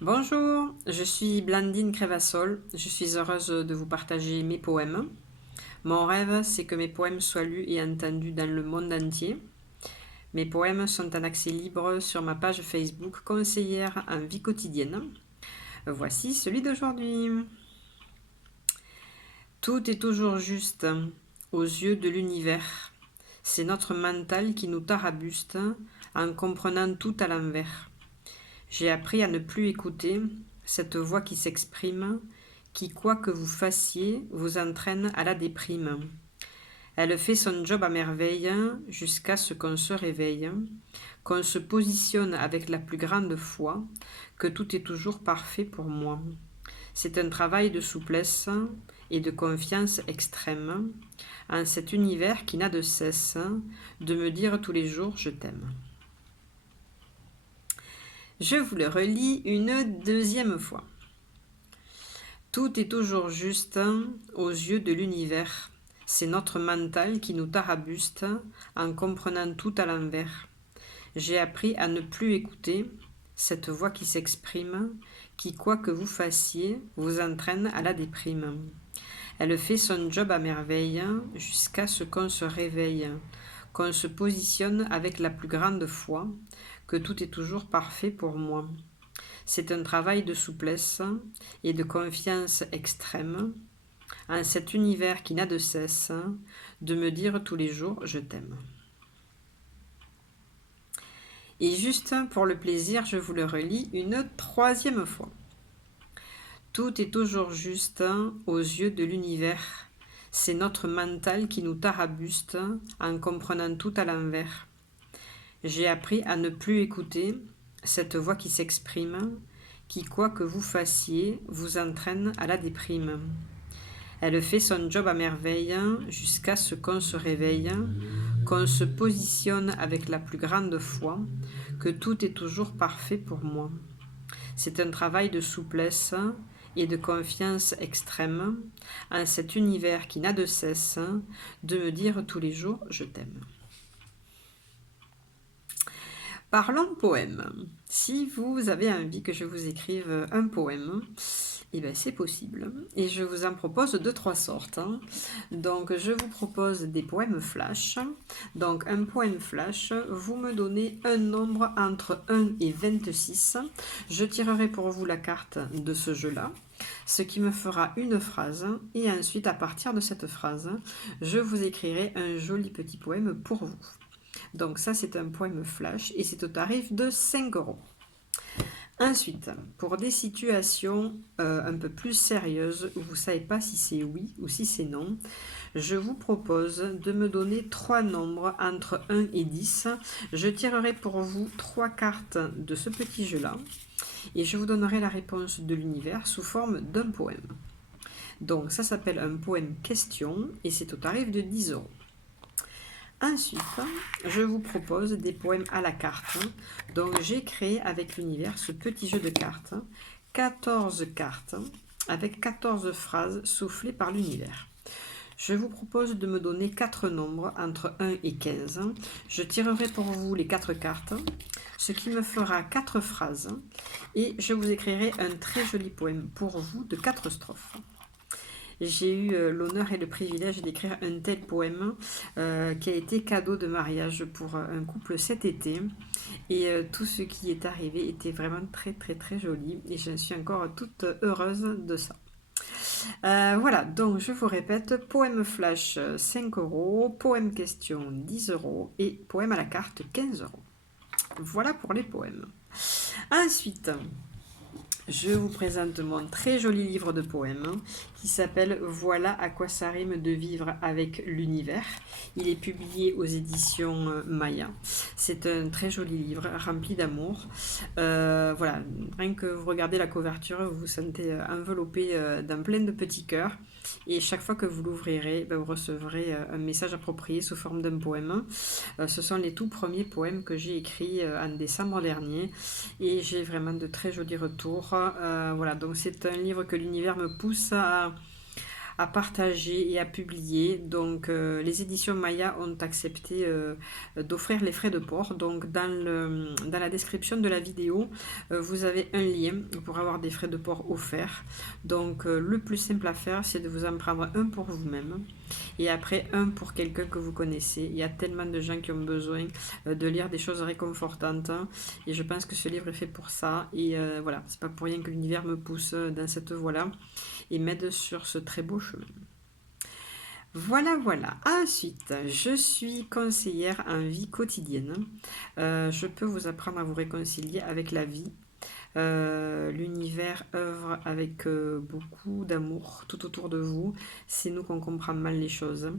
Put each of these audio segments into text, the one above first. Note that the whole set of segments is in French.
Bonjour, je suis Blandine Crévassol. Je suis heureuse de vous partager mes poèmes. Mon rêve, c'est que mes poèmes soient lus et entendus dans le monde entier. Mes poèmes sont en accès libre sur ma page Facebook Conseillère en vie quotidienne. Voici celui d'aujourd'hui. Tout est toujours juste aux yeux de l'univers. C'est notre mental qui nous tarabuste en comprenant tout à l'envers. J'ai appris à ne plus écouter cette voix qui s'exprime, qui, quoi que vous fassiez, vous entraîne à la déprime. Elle fait son job à merveille jusqu'à ce qu'on se réveille, qu'on se positionne avec la plus grande foi, que tout est toujours parfait pour moi. C'est un travail de souplesse et de confiance extrême en cet univers qui n'a de cesse de me dire tous les jours je t'aime. Je vous le relis une deuxième fois. Tout est toujours juste aux yeux de l'univers. C'est notre mental qui nous tarabuste en comprenant tout à l'envers. J'ai appris à ne plus écouter cette voix qui s'exprime, qui, quoi que vous fassiez, vous entraîne à la déprime. Elle fait son job à merveille jusqu'à ce qu'on se réveille, qu'on se positionne avec la plus grande foi, que tout est toujours parfait pour moi. C'est un travail de souplesse et de confiance extrême en cet univers qui n'a de cesse de me dire tous les jours je t'aime. Et juste pour le plaisir, je vous le relis une troisième fois. Tout est toujours juste aux yeux de l'univers. C'est notre mental qui nous tarabuste en comprenant tout à l'envers. J'ai appris à ne plus écouter cette voix qui s'exprime, qui, quoi que vous fassiez, vous entraîne à la déprime. Elle fait son job à merveille jusqu'à ce qu'on se réveille, qu'on se positionne avec la plus grande foi, que tout est toujours parfait pour moi. C'est un travail de souplesse et de confiance extrême en cet univers qui n'a de cesse de me dire tous les jours je t'aime. Parlons poème. Si vous avez envie que je vous écrive un poème, eh bien c'est possible. Et je vous en propose de trois sortes. Donc je vous propose des poèmes flash. Donc un poème flash, vous me donnez un nombre entre 1 et 26. Je tirerai pour vous la carte de ce jeu-là, ce qui me fera une phrase. Et ensuite, à partir de cette phrase, je vous écrirai un joli petit poème pour vous. Donc ça, c'est un poème flash et c'est au tarif de 5 euros. Ensuite, pour des situations un peu plus sérieuses où vous ne savez pas si c'est oui ou si c'est non, je vous propose de me donner 3 nombres entre 1 et 10. Je tirerai pour vous 3 cartes de ce petit jeu-là et je vous donnerai la réponse de l'univers sous forme d'un poème. Donc ça s'appelle un poème question et c'est au tarif de 10 euros. Ensuite, je vous propose des poèmes à la carte. Donc j'ai créé avec l'univers ce petit jeu de cartes, 14 cartes avec 14 phrases soufflées par l'univers. Je vous propose de me donner 4 nombres entre 1 et 15. Je tirerai pour vous les 4 cartes, ce qui me fera 4 phrases et je vous écrirai un très joli poème pour vous de 4 strophes. J'ai eu l'honneur et le privilège d'écrire un tel poème qui a été cadeau de mariage pour un couple cet été. Et tout ce qui est arrivé était vraiment très très très joli et je suis encore toute heureuse de ça. Voilà, donc je vous répète, poème flash 5 euros, poème question 10 euros et poème à la carte 15 euros. Voilà pour les poèmes. Ensuite, je vous présente mon très joli livre de poèmes qui s'appelle Voilà à quoi ça rime de vivre avec l'univers. Il est publié aux éditions Maya. C'est un très joli livre rempli d'amour. Voilà, rien que vous regardez la couverture, vous vous sentez enveloppé dans plein de petits cœurs. Et chaque fois que vous l'ouvrirez, vous recevrez un message approprié sous forme d'un poème. Ce sont les tout premiers poèmes que j'ai écrits en décembre dernier et j'ai vraiment de très jolis retours. Voilà, donc c'est un livre que l'univers me pousse à partager et à publier. Donc les éditions Maya ont accepté d'offrir les frais de port. Donc dans la description de la vidéo, vous avez un lien pour avoir des frais de port offerts. Donc le plus simple à faire, c'est de vous en prendre un pour vous-même et après un pour quelqu'un que vous connaissez. Il y a tellement de gens qui ont besoin de lire des choses réconfortantes, hein, et je pense que ce livre est fait pour ça. Et voilà, c'est pas pour rien que l'univers me pousse dans cette voie-là et m'aide sur ce très beau chemin. Voilà, voilà. Ensuite, je suis conseillère en vie quotidienne. Je peux vous apprendre à vous réconcilier avec la vie. L'univers œuvre avec beaucoup d'amour tout autour de vous. C'est nous qu'on comprend mal les choses.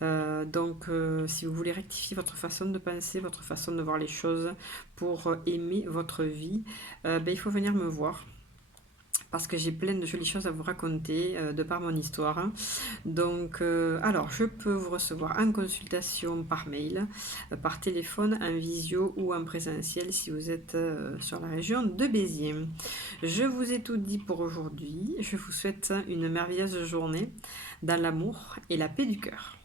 Donc, si vous voulez rectifier votre façon de penser, votre façon de voir les choses pour aimer votre vie, ben, il faut venir me voir parce que j'ai plein de jolies choses à vous raconter de par mon histoire. Donc, alors, je peux vous recevoir en consultation par mail, par téléphone, en visio ou en présentiel si vous êtes sur la région de Béziers. Je vous ai tout dit pour aujourd'hui. Je vous souhaite une merveilleuse journée dans l'amour et la paix du cœur.